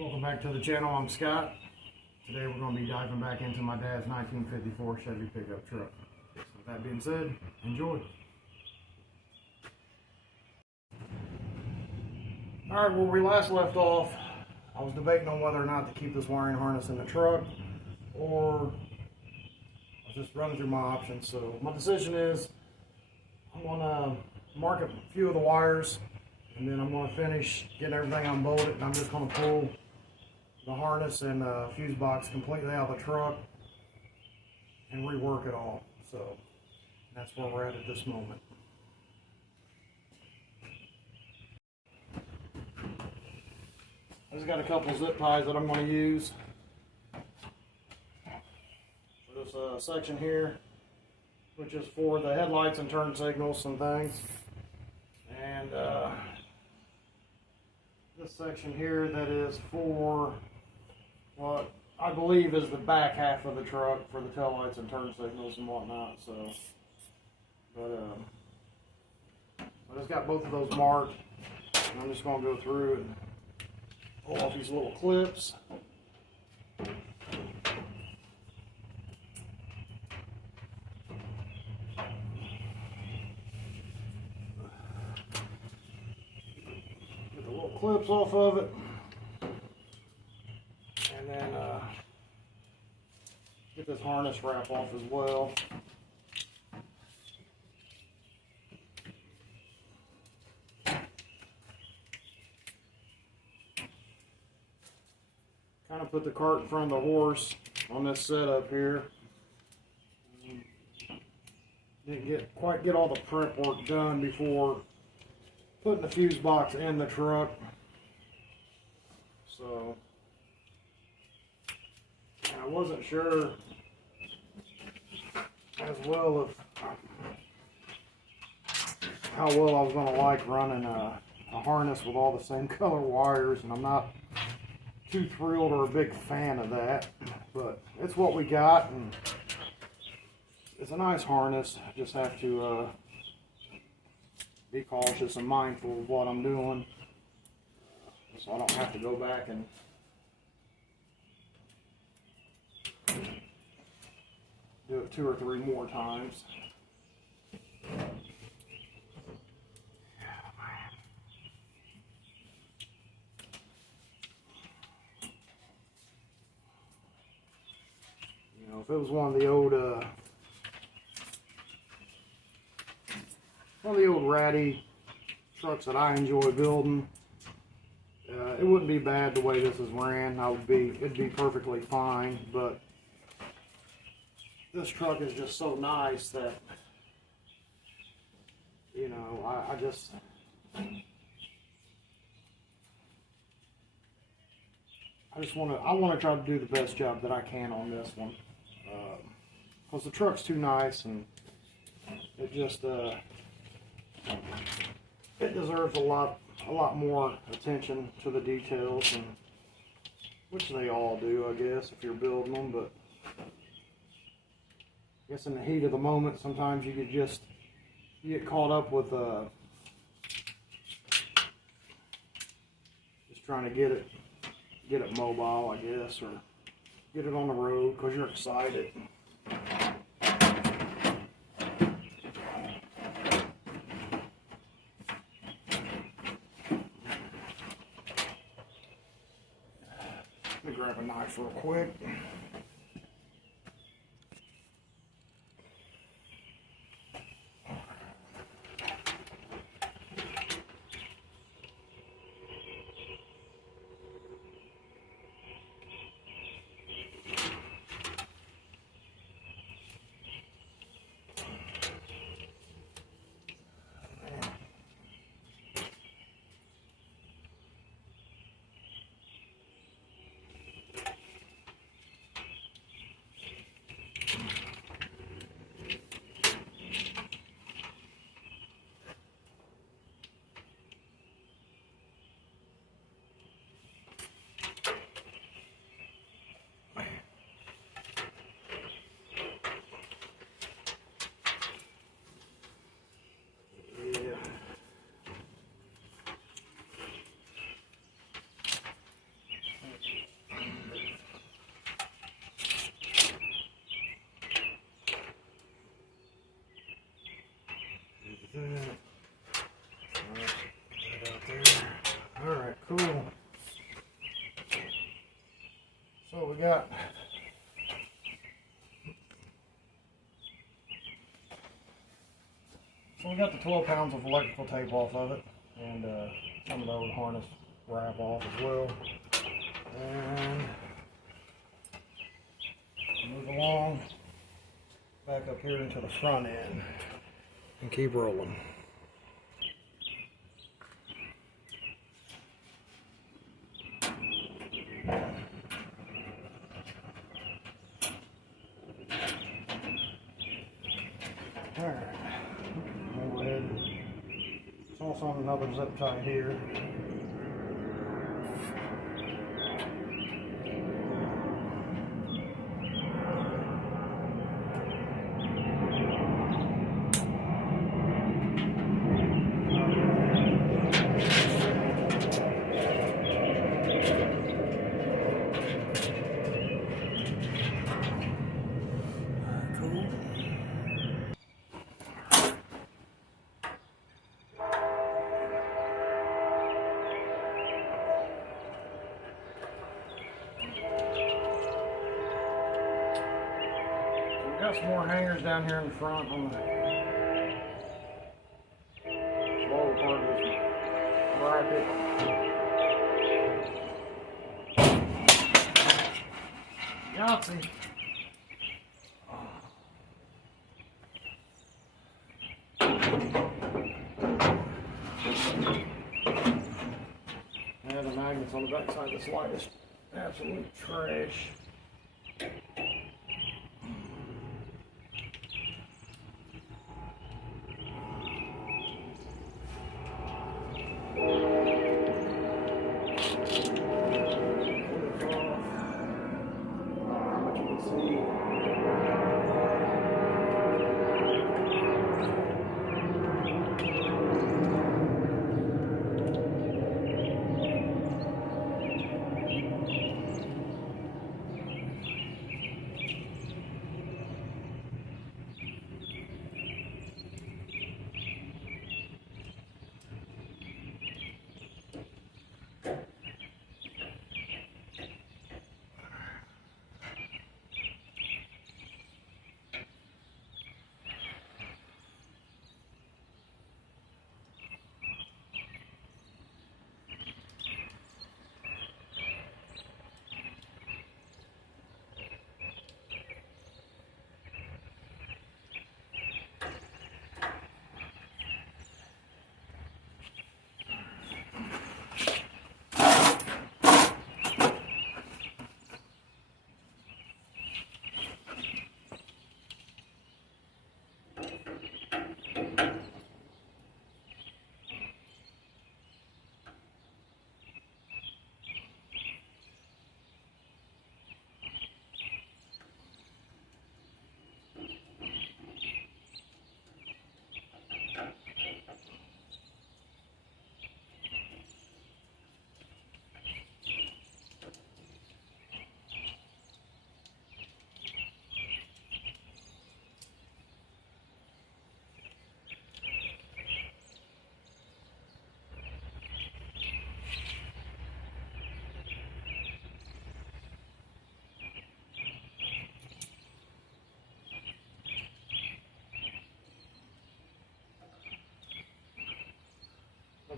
Welcome back to the channel. I'm Scott. Today we're going to be diving back into my dad's 1954 Chevy pickup truck. So with that being said, enjoy. Alright, where we last left off, I was debating on whether or not to keep this wiring harness in the truck, or I was just running through my options. So my decision is I'm going to mark a few of the wires, and then I'm going to finish getting everything unbolted, and I'm just going to pull the harness and fuse box completely out of the truck and rework it all. So that's where we're at this moment. I just got a couple zip ties that I'm going to use for this section here, which is for the headlights and turn signals and things. And this section here that is for what I believe is the back half of the truck for the taillights and turn signals and whatnot. So, I just got both of those marked, and I'm just going to go through and pull off these little clips. Get the little clips off of it. And then get this harness wrap off as well. Kind of put the cart in front of the horse on this setup here. Didn't quite get all the prep work done before putting the fuse box in the truck. So I wasn't sure as well of how well I was going to like running a harness with all the same color wires, and I'm not too thrilled or a big fan of that, but it's what we got, and it's a nice harness. I just have to be cautious and mindful of what I'm doing, so I don't have to go back and do it 2 or 3 more times. You know, if it was one of the old ratty trucks that I enjoy building, it wouldn't be bad the way this is ran. It'd be perfectly fine, but this truck is just so nice that, you know, I want to try to do the best job that I can on this one, because the truck's too nice, and it just it deserves a lot more attention to the details, and which they all do, I guess, if you're building them. But I guess in the heat of the moment, sometimes you get caught up with just trying to get it mobile, I guess, or get it on the road because you're excited. Let me grab a knife real quick. Cool. So we got the 12 pounds of electrical tape off of it, and some of the old harness wrap off as well. And move along back up here into the front end and keep rolling. Alright, go ahead and saw some of another zip tie here. Got some more hangers down here in the front on the lower part of this bracket. Yahtzee. Yeah, the magnets on the back side of this light is absolute trash.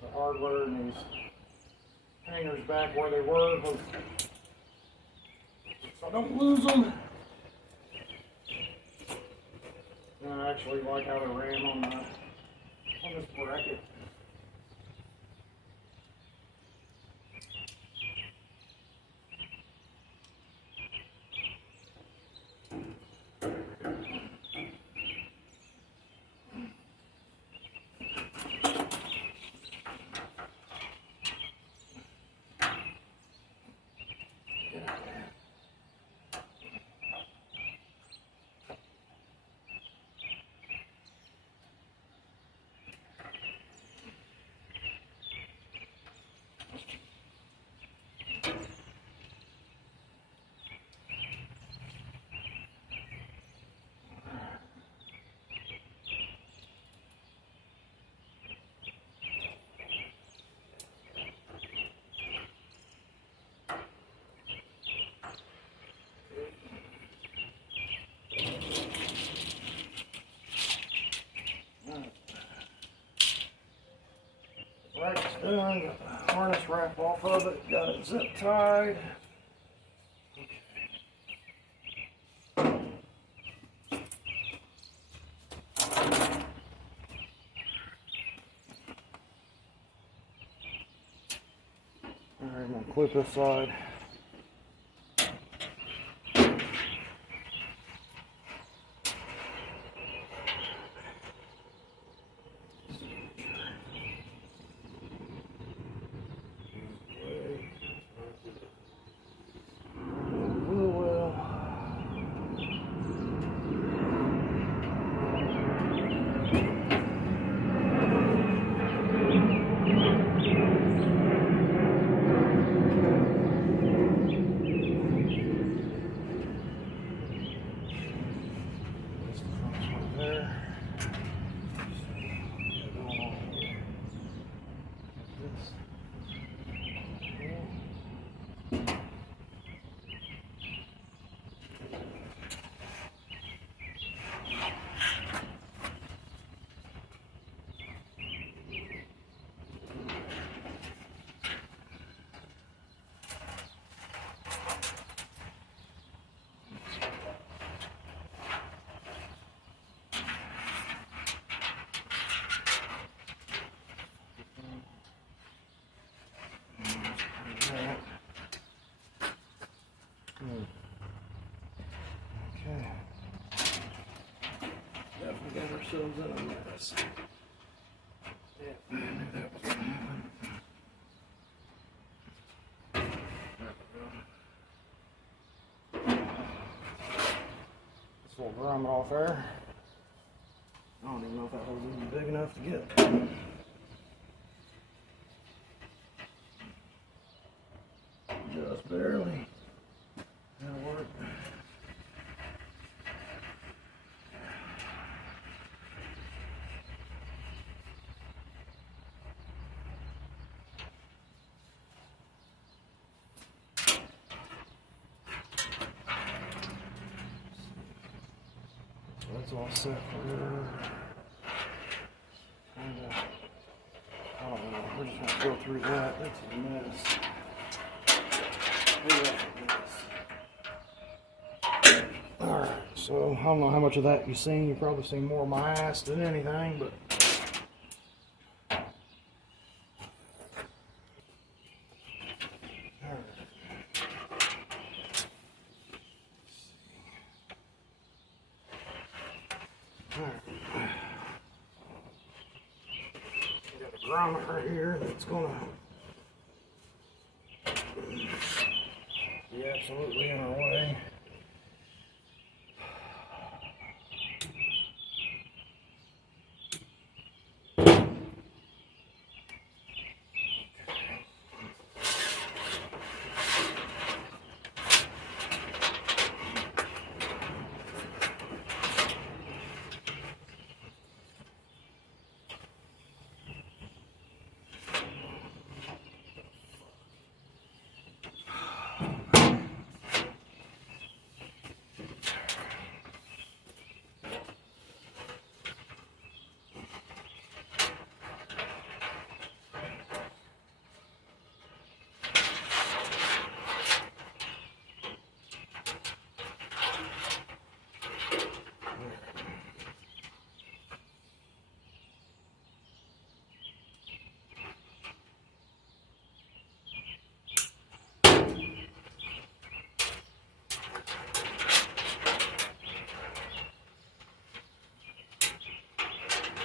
The hardware and these hangers back where they were, so I don't lose them. And I actually like how they ran on this bracket. done. Got the harness wrap off of it. Got it zip tied. Alright, I'm going to clip this side. Okay. Definitely got ourselves in a mess. Yeah, I knew that was gonna happen. This little grommet off there. I don't even know if that hose is even big enough to get. Just barely. That'll work. So that's all set for her. And, I don't know, we're just going to go through that. That's a mess. Alright, so I don't know how much of that you've seen. You've probably seen more of my ass than anything, but we got a grommet right here that's gonna be absolutely in our way.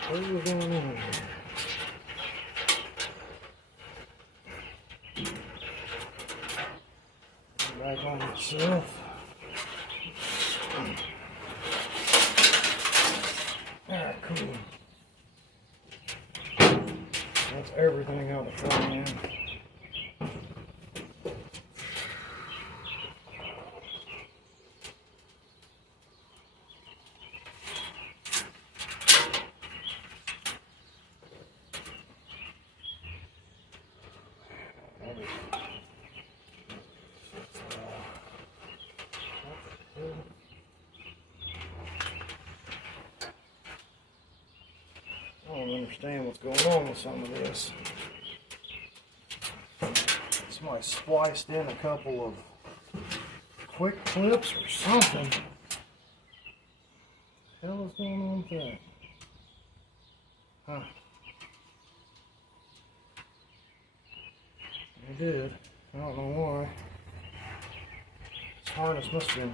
What is going on here? Back on itself. Alright, cool. That's everything out of the front end. I don't understand what's going on with some of this. Somebody spliced in a couple of quick clips or something. What the hell is going on with that? Huh. They did. I don't know why. This harness must have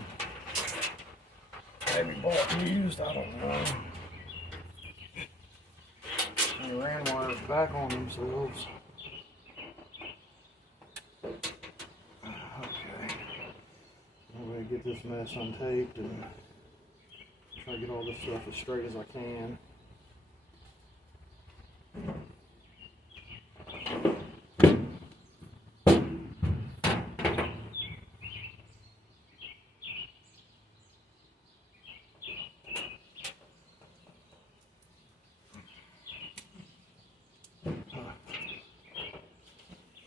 been maybe bought used. I don't know. And the ran wires back on themselves. Okay. I'm going to get this mess untaped and try to get all this stuff as straight as I can.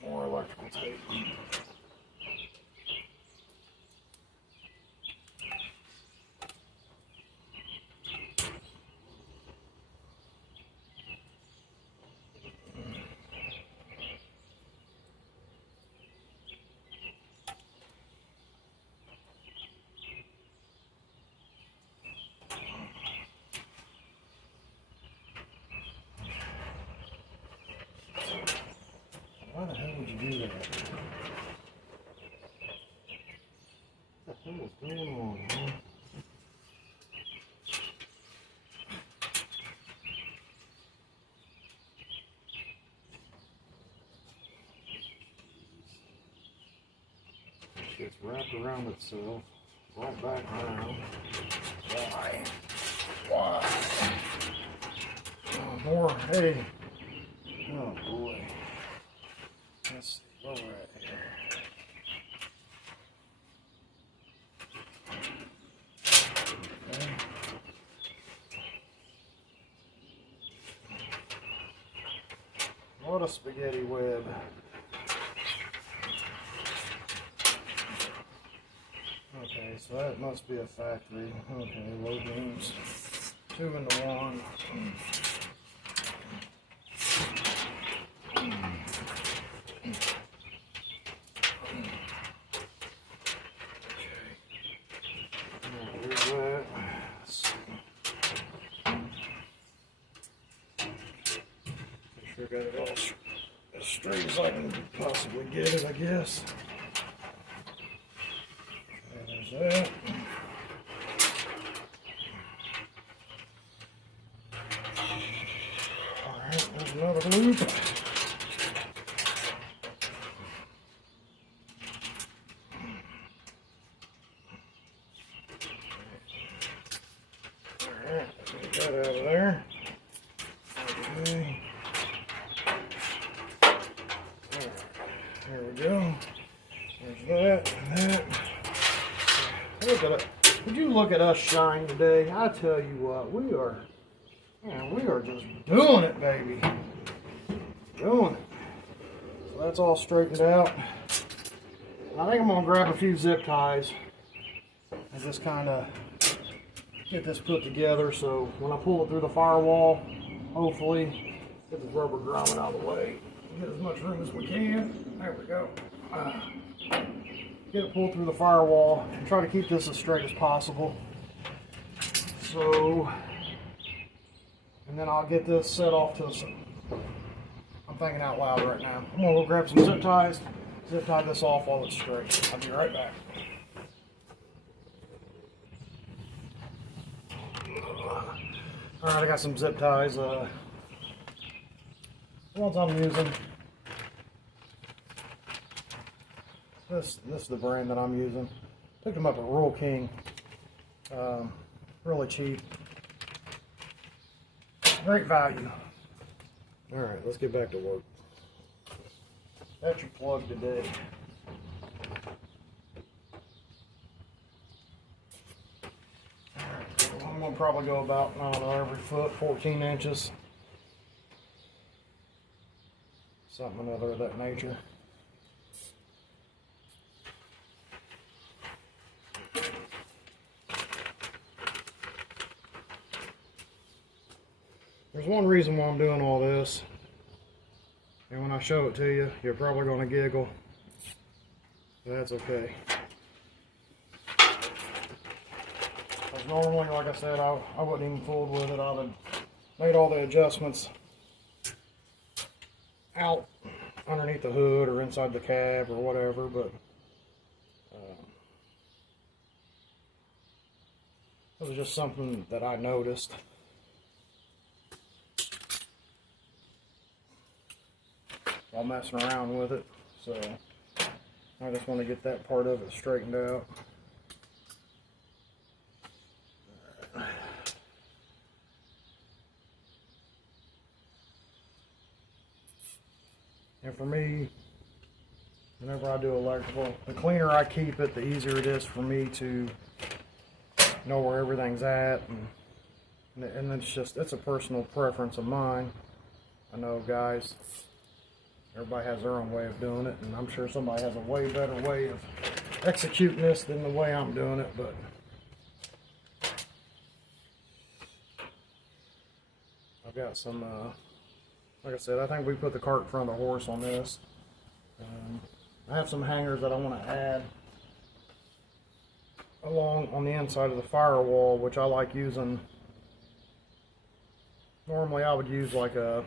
More electrical tape. Why the hell would you do that? What the hell is going on, man? Shit's wrapped around itself. Right back around. Why? Why? Oh, more. Hey. Oh boy. Let's see, where we're at here. Okay. What a spaghetti web. Okay, so that must be a factory. Okay, low beams. 2 into 1. Got it all as straight as I can possibly get it, I guess. Okay, there's that. Alright, there's another loop. Alright, get that out of there. Okay. There we go. There's that and that. Look at it. Would you look at us shine today? I tell you what, we are just doing it, baby. Doing it. So that's all straightened out. I think I'm gonna grab a few zip ties and just kind of get this put together so when I pull it through the firewall, hopefully get the rubber grommet out of the way. Get as much room as we can. There we go. Get it pulled through the firewall and try to keep this as straight as possible. So, and then I'll get this set off to the side. I'm thinking out loud right now. I'm gonna go grab some zip ties, zip tie this off while it's straight. I'll be right back. Alright, I got some zip ties. The ones I'm using. This is the brand that I'm using. Picked them up at Rural King. Really cheap. Great value. Alright, let's get back to work. That's your plug today. Alright, so I'm going to probably go about, I don't know, every foot, 14 inches. Something or other of that nature. There's one reason why I'm doing all this, and when I show it to you, you're probably going to giggle. That's okay. Because normally, like I said, I wouldn't even fooled with it. I'd have made all the adjustments out underneath the hood or inside the cab or whatever, but it was just something that I noticed. While messing around with it, so I just want to get that part of it straightened out. And for me, whenever I do electrical, the cleaner I keep it, the easier it is for me to know where everything's at, and it's a personal preference of mine. I know, guys, everybody has their own way of doing it, and I'm sure somebody has a way better way of executing this than the way I'm doing it, but I've got some, like I said, I think we put the cart in front of the horse on this. I have some hangers that I want to add along on the inside of the firewall, which I like using. Normally I would use like a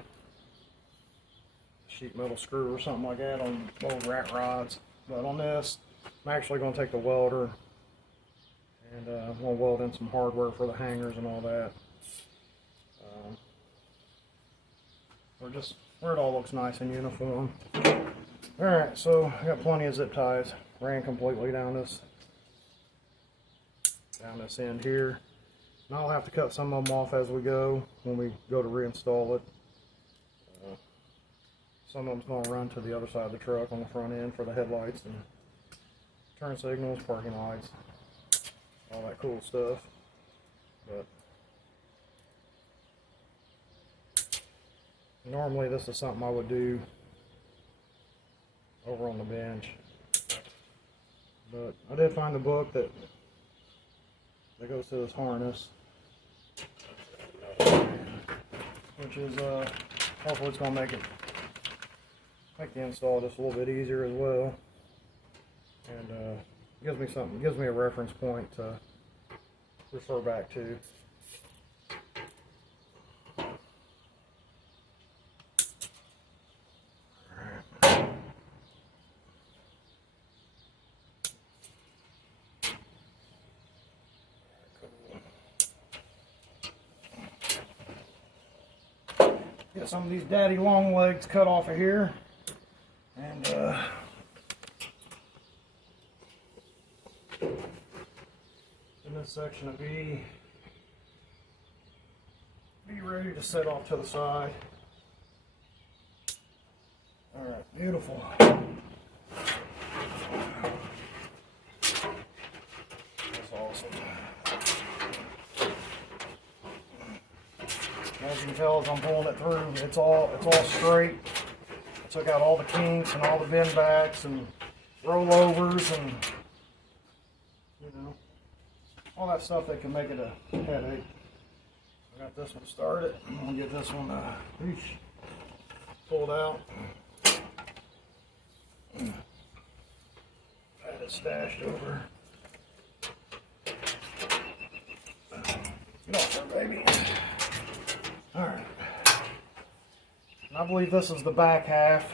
sheet metal screw or something like that on old rat rods, but on this I'm actually going to take the welder and I'm going to weld in some hardware for the hangers and all that, or just where it all looks nice and uniform. Alright, so I got plenty of zip ties, ran completely down this end here, and I'll have to cut some of them off as we go when we go to reinstall it. Some of them's going to run to the other side of the truck on the front end for the headlights and turn signals, parking lights, all that cool stuff. But normally this is something I would do over on the bench. But I did find the book that goes to this harness, which is hopefully it's going to make the install just a little bit easier as well, and gives me a reference point to refer back to. Get some of these daddy long legs cut off of here, and in this section of be ready to set off to the side. All right, beautiful. That's awesome. As you can tell, as I'm pulling it through, it's all straight. I took out all the kinks and all the bend backs and rollovers and, you know, all that stuff that can make it a headache. I got this one started. I'm gonna get this one pulled out. Had it stashed over. Get off there, baby. Alright, I believe this is the back half.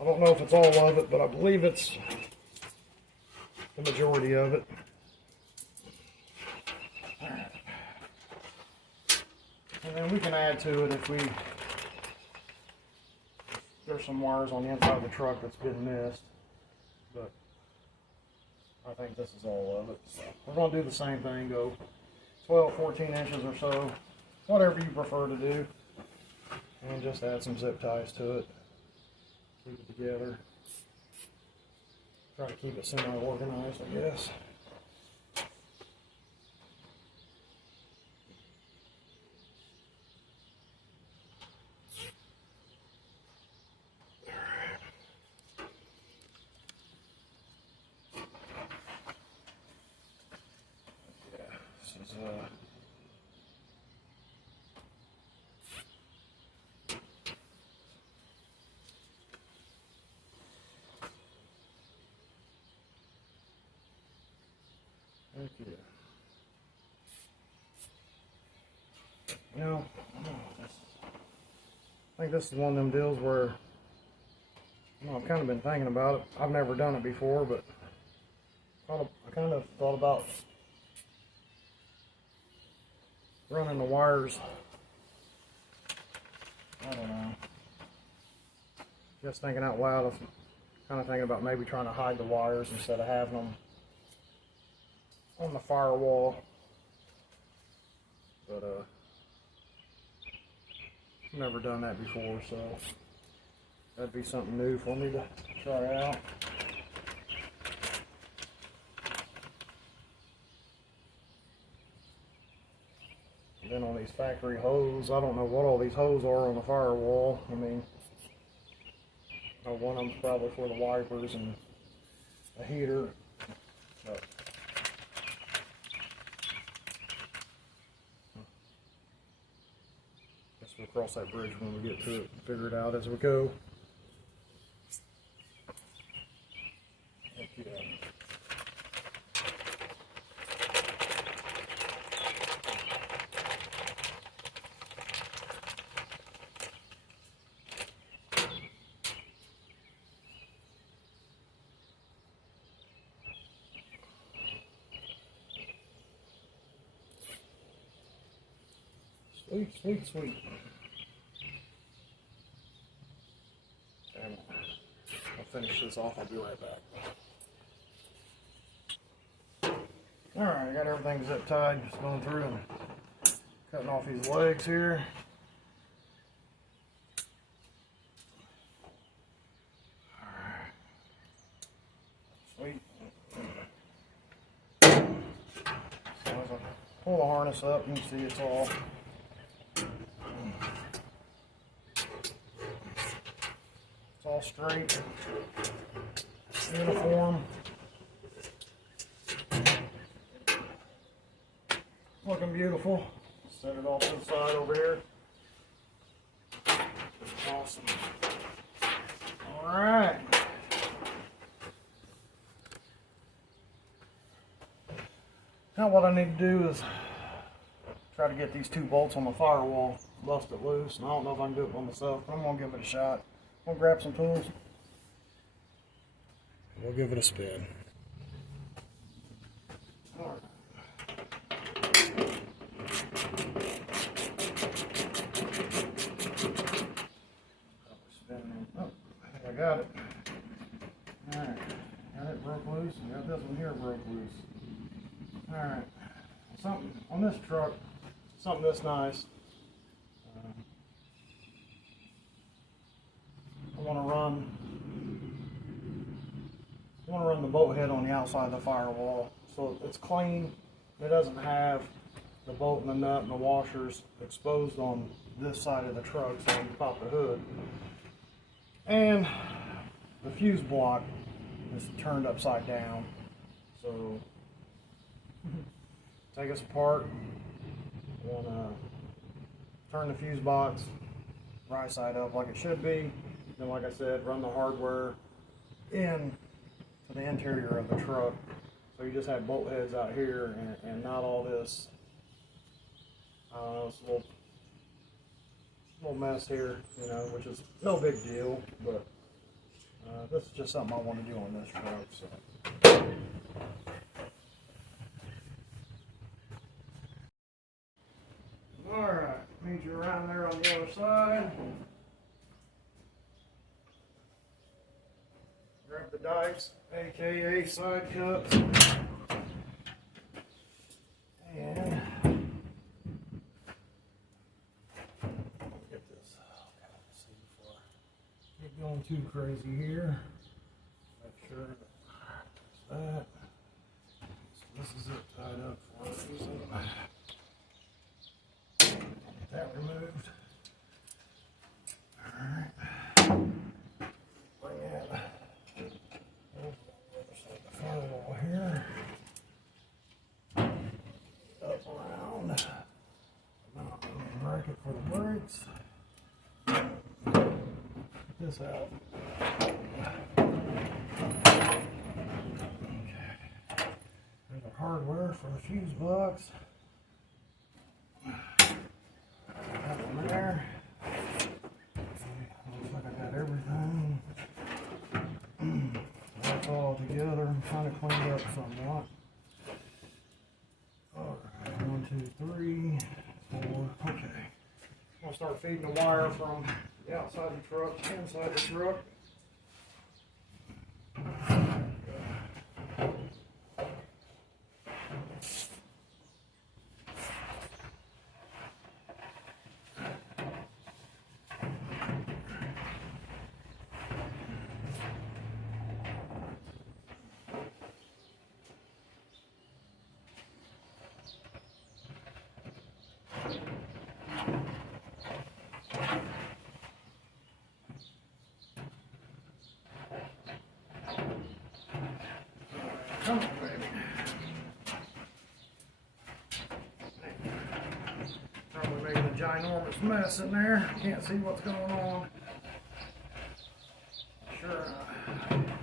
I don't know if it's all of it, but I believe it's the majority of it. Alright. And then we can add to it if there's some wires on the inside of the truck that's been missed, but I think this is all of it. So we're going to do the same thing, go 12, 14 inches or so, whatever you prefer to do, and just add some zip ties to it, keep it together, try to keep it semi-organized, I guess. Yeah, this is Heck yeah. You know, I think this is one of them deals where, you know, I've kind of been thinking about it. I've never done it before, but I kind of thought about running the wires. I don't know. Just thinking out loud, I was kind of thinking about maybe trying to hide the wires instead of having them on the firewall. But I've never done that before, so that'd be something new for me to try out. And then on these factory hose, I don't know what all these hoses are on the firewall. I mean, one of them's probably for the wipers and a heater. But guess we'll cross that bridge when we get to it and figure it out as we go. Heck yeah. Sweet, sweet, sweet. And I'll finish this off. I'll be right back. Alright, I got everything zip tied. Just going through and cutting off these legs here. Alright. Sweet. So as I pull the harness up, you can see it's all straight, uniform, looking beautiful. Set it off to the side over here. Awesome. All right. Now what I need to do is try to get these two bolts on the firewall busted loose, and I don't know if I can do it by myself, but I'm gonna give it a shot. We'll grab some tools. We'll give it a spin. All right. Oh, I think I got it. All right. Got it broke loose, and got this one here broke loose. All right. Something on this truck, something this nice. I want to run the bolt head on the outside of the firewall so it's clean. It doesn't have the bolt and the nut and the washers exposed on this side of the truck, so you pop the hood. And the fuse block is turned upside down. So take this apart. I want to turn the fuse box right side up like it should be. Then, like I said, run the hardware in to the interior of the truck. So you just have bolt heads out here and not all this. It's a little mess here, you know, which is no big deal, but this is just something I want to do on this truck. So. All right, meet you around there on the other side. Grab the dikes, aka side cups, and get this. Okay, let's see before I get going too crazy here. Make sure that that. So this is it tied up for us. Get that removed. All right. Bring that. Firewall here, up around, mount the bracket for the brakes, get this out. Okay, there's our hardware. wire for the fuse box. That one there. Looks like I got everything. That's all together and kind of cleaned up somewhat. Alright, 1, 2, 3, 4. Okay. I'm gonna start feeding the wire from the outside of the truck to inside the truck. Come on, baby. Probably making a ginormous mess in there. Can't see what's going on. Sure. Alright,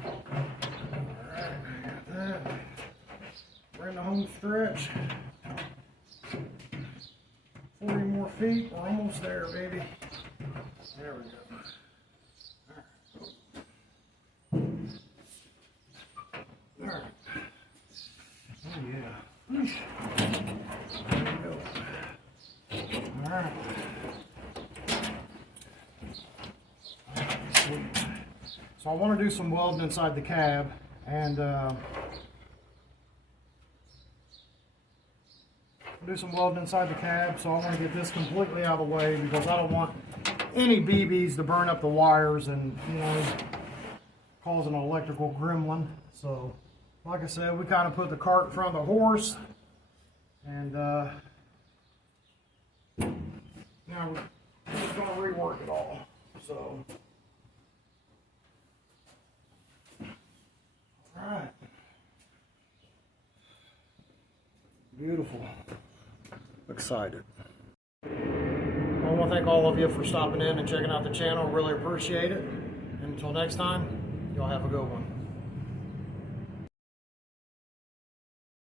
got that. We're in the home stretch. 40 more feet. We're almost there, baby. There we go. Alright. Oh yeah. There we go. Alright. Sweet. So I want to do some welding inside the cab and do some welding inside the cab. So I want to get this completely out of the way because I don't want any BBs to burn up the wires and, you know, cause an electrical gremlin. So like I said, we kind of put the cart in front of the horse, and now we're just going to rework it all. So, all right, beautiful. Excited. I want to thank all of you for stopping in and checking out the channel. Really appreciate it. And until next time, y'all have a good one.